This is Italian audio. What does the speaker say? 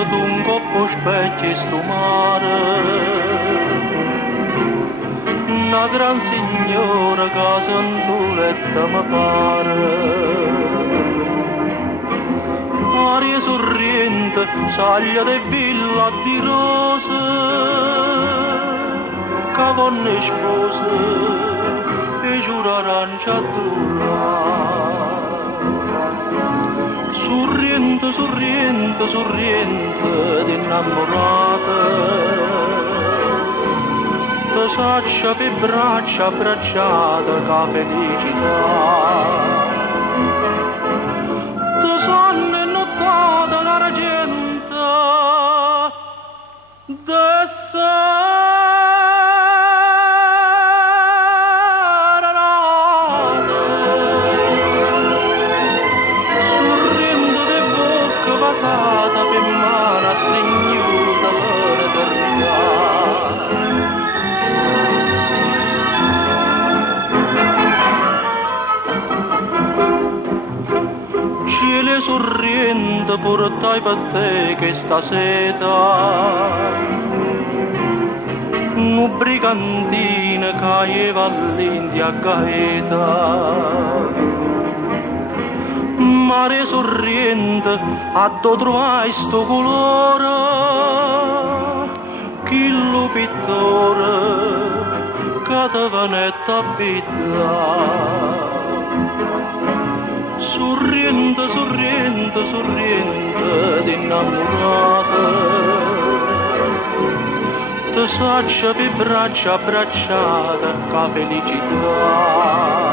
sorriendo tu un coppo specchio sto mare, una gran signora che santoletta mi pare. Aria sorriente, saglia de villa di rose, cavonne spose, e giura arancia sorriente, sorriente, sorriente d'innamorata, te saccia per braccia abbracciata ca felicità, te sonne nottata d'argento passata per mano stringnuta l'eternità. Cielo sorriente portai per te che sta seta, un brigantina caeva all'India gaeta. Mare sorriente, a do trovai sto colore, chi lo pittore, che te venette a pittare. Sorriente, sorriente, sorriente d'innamorata, te saccia per braccia abbracciata, che felicità.